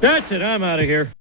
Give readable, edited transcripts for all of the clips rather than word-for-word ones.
That's it. I'm out of here.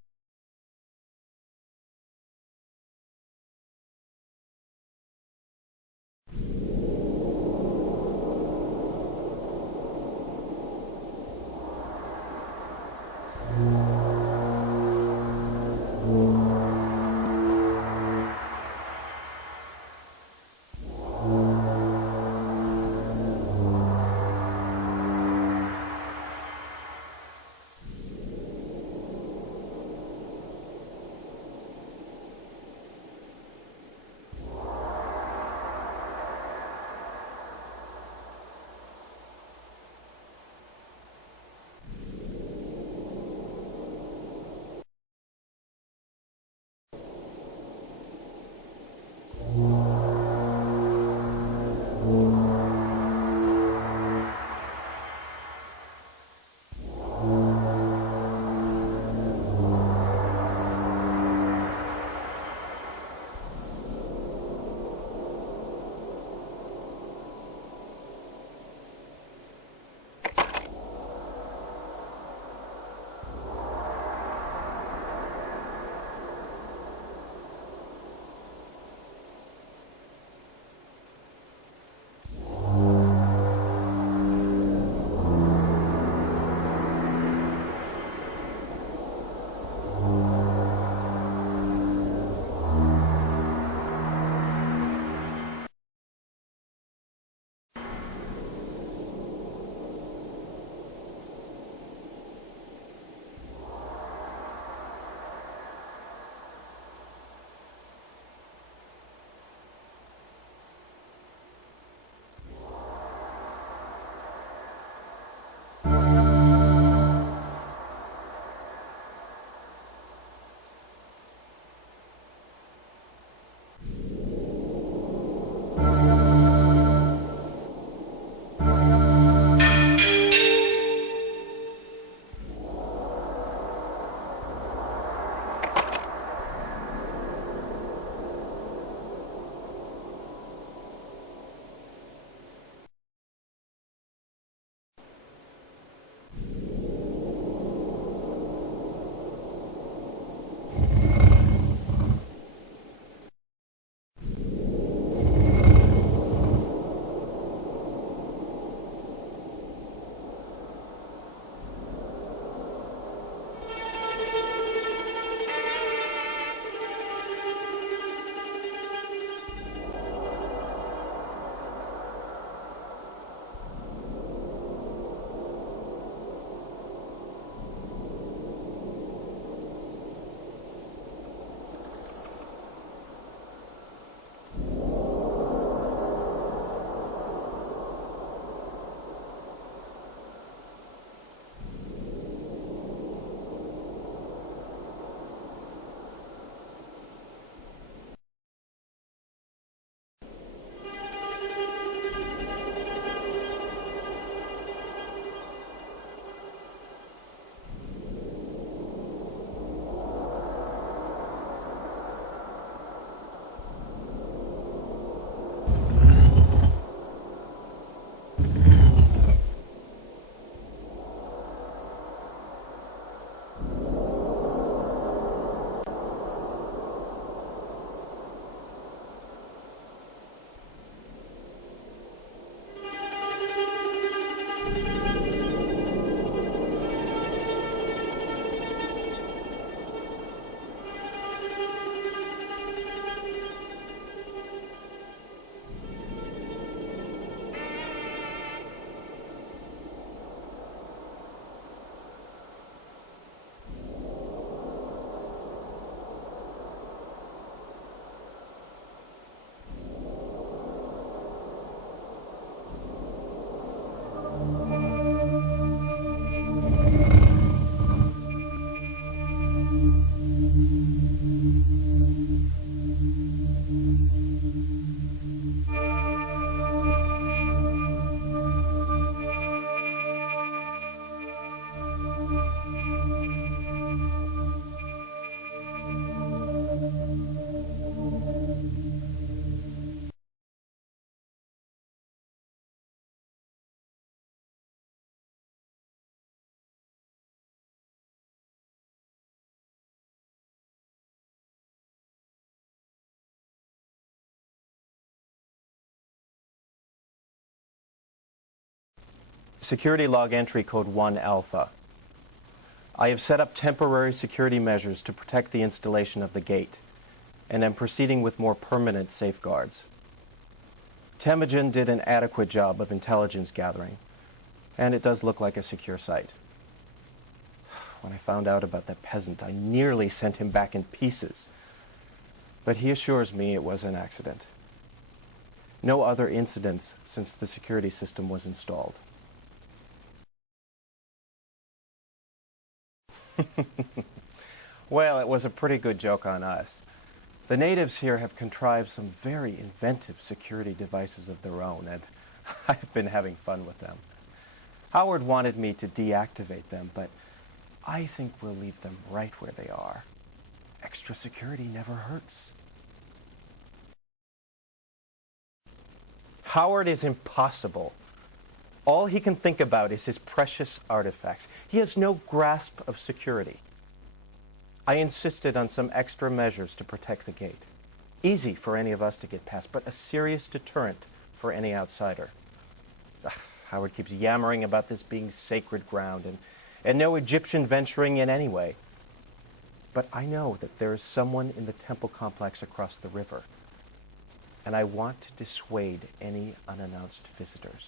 Security log entry code 1 alpha. I have set up temporary security measures to protect the installation of the gate, and am proceeding with more permanent safeguards. Temujin did an adequate job of intelligence gathering, and it does look like a secure site. When I found out about that peasant, I nearly sent him back in pieces, but he assures me it was an accident. No other incidents since the security system was installed. Well, it was a pretty good joke on us. The natives here have contrived some very inventive security devices of their own, and I've been having fun with them. Howard wanted me to deactivate them, but I think we'll leave them right where they are. Extra security never hurts. Howard is impossible. All he can think about is his precious artifacts. He has no grasp of security. I insisted on some extra measures to protect the gate. Easy for any of us to get past, but a serious deterrent for any outsider. Howard keeps yammering about this being sacred ground and no Egyptian venturing in anyway. But I know that there is someone in the temple complex across the river, and I want to dissuade any unannounced visitors.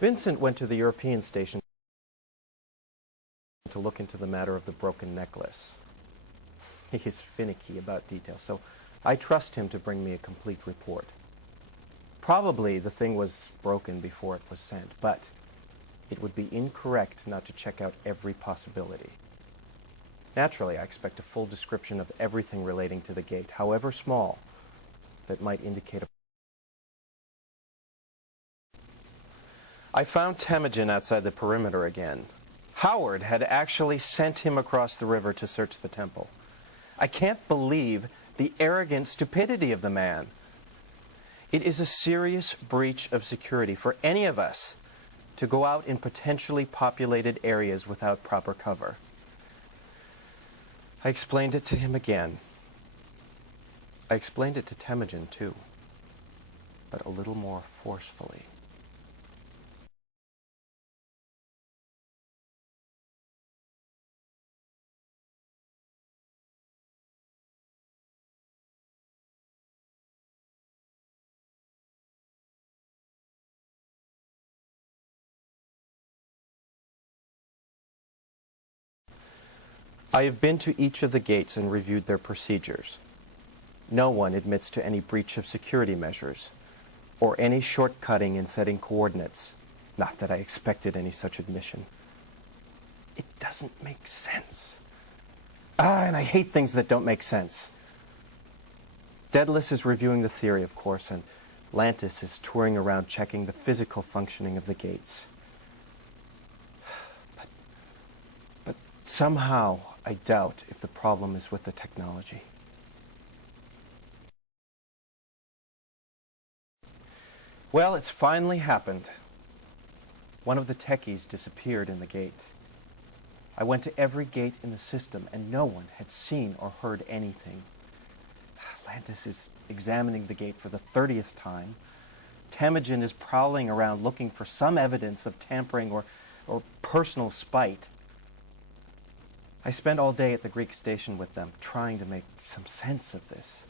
Vincent went to the European station to look into the matter of the broken necklace. He is finicky about details, so I trust him to bring me a complete report. Probably the thing was broken before it was sent, but it would be incorrect not to check out every possibility. Naturally, I expect a full description of everything relating to the gate, however small, that might indicate a... I found Temujin outside the perimeter again. Howard had actually sent him across the river to search the temple. I can't believe the arrogant stupidity of the man. It is a serious breach of security for any of us to go out in potentially populated areas without proper cover. I explained it to him again. I explained it to Temujin too, but a little more forcefully. I have been to each of the gates and reviewed their procedures. No one admits to any breach of security measures or any shortcutting in setting coordinates. Not that I expected any such admission. It doesn't make sense. And I hate things that don't make sense. Daedalus is reviewing the theory, of course, and Lantis is touring around checking the physical functioning of the gates. But somehow, I doubt if the problem is with the technology. Well, it's finally happened. One of the techies disappeared in the gate. I went to every gate in the system, and no one had seen or heard anything. Lantis is examining the gate for the 30th time. Temujin is prowling around looking for some evidence of tampering or personal spite. I spent all day at the Greek station with them, trying to make some sense of this.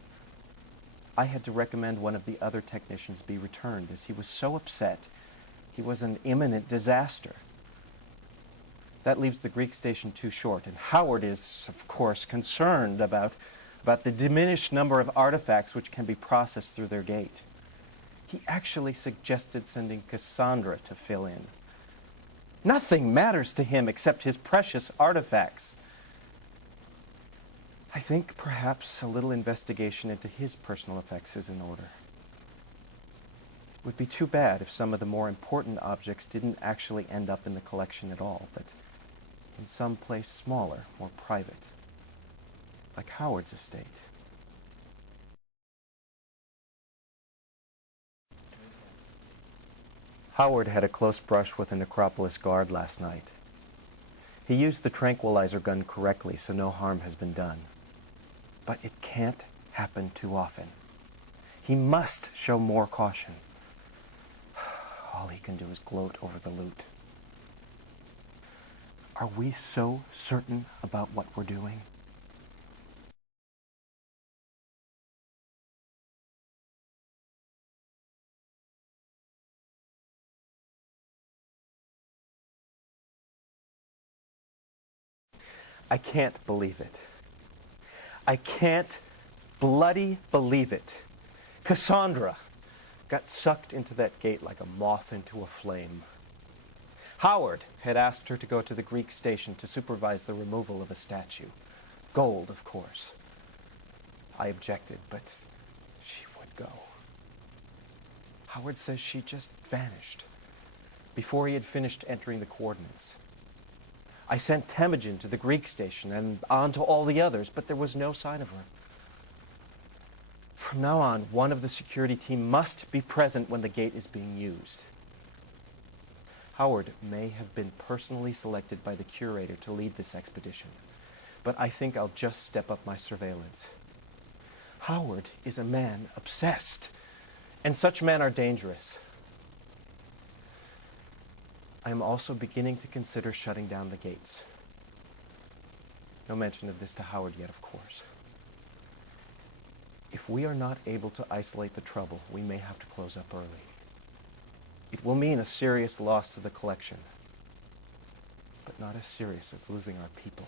I had to recommend one of the other technicians be returned, as he was so upset he was an imminent disaster. That leaves the Greek station too short, and Howard is, of course, concerned about the diminished number of artifacts which can be processed through their gate. He actually suggested sending Cassandra to fill in. Nothing matters to him except his precious artifacts. I think perhaps a little investigation into his personal effects is in order. It would be too bad if some of the more important objects didn't actually end up in the collection at all, but in some place smaller, more private. like Howard's estate. Howard had a close brush with a Necropolis guard last night. He used the tranquilizer gun correctly, so no harm has been done. But it can't happen too often. He must show more caution. All he can do is gloat over the loot. Are we so certain about what we're doing? I can't believe it. I can't bloody believe it. Cassandra got sucked into that gate like a moth into a flame. Howard had asked her to go to the Greek station to supervise the removal of a statue. Gold, of course. I objected, but she would go. Howard says she just vanished before he had finished entering the coordinates. I sent Temujin to the Greek station and on to all the others, but there was no sign of her. From now on, one of the security team must be present when the gate is being used. Howard may have been personally selected by the curator to lead this expedition, but I think I'll just step up my surveillance. Howard is a man obsessed, and such men are dangerous. I am also beginning to consider shutting down the gates. No mention of this to Howard yet, of course. If we are not able to isolate the trouble, we may have to close up early. It will mean a serious loss to the collection, but not as serious as losing our people.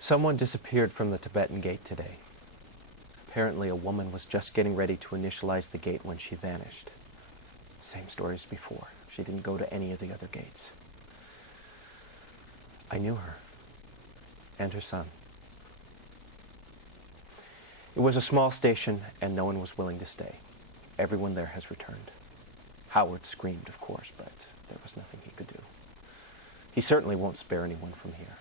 Someone disappeared from the Tibetan gate today. Apparently, a woman was just getting ready to initialize the gate when she vanished. Same story as before. She didn't go to any of the other gates. I knew her and her son. It was a small station, and no one was willing to stay. Everyone there has returned. Howard screamed, of course, but there was nothing he could do. He certainly won't spare anyone from here.